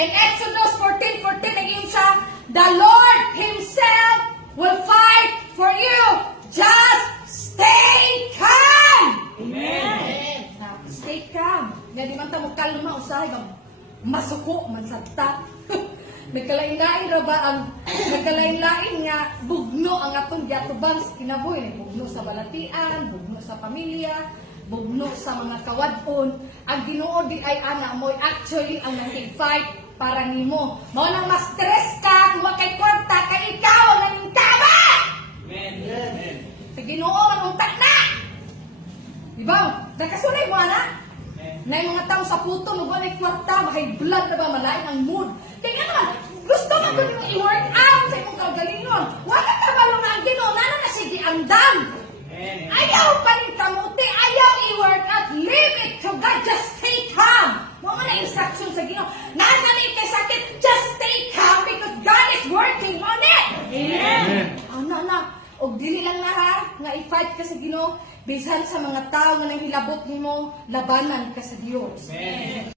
In Exodus 14:14, naging siya, the Lord Himself will fight for you. Just stay calm. Amen. Stay calm. Nga di man ta mo kalma usahay ba masuko man sabta. Nagkalain-lain ra ba ang nagkalain-lain nga bugno ang atong giatubang sa kinabuhi, bugno sa balatian, bugno sa pamilya, bugno sa mga kawadon. Ang Ginoo di ay ana mo actually ang nag-fight para nimo. Mao nang mas stress ka kung wa kay kwarta kay ikaw ang nangintaba. Amen. Sa Ginoo man untak na. Diba? Nakasunay mo ana? Na yung mga tao sa puto, magwalay kwarta, mahay blood na ba, malain ang mood. Kaya nga naman, gusto mo ko nyo i-work out sa imong kagalingon. Wala ka ba nga ang Ginoo, nana na sige andam. Ayaw pa rin kamuti, ayaw i-work out, leave it to God, just stay calm. Mga na instruction sa Ginoo, nana na ikay sakit, just stay calm because God is working on it. Amen. Na, og dili lang na ha, nga i-fight ka sa Ginoo, bisan sa mga tao nga nanghilabot nimo, labanan ka sa Dios. Amen.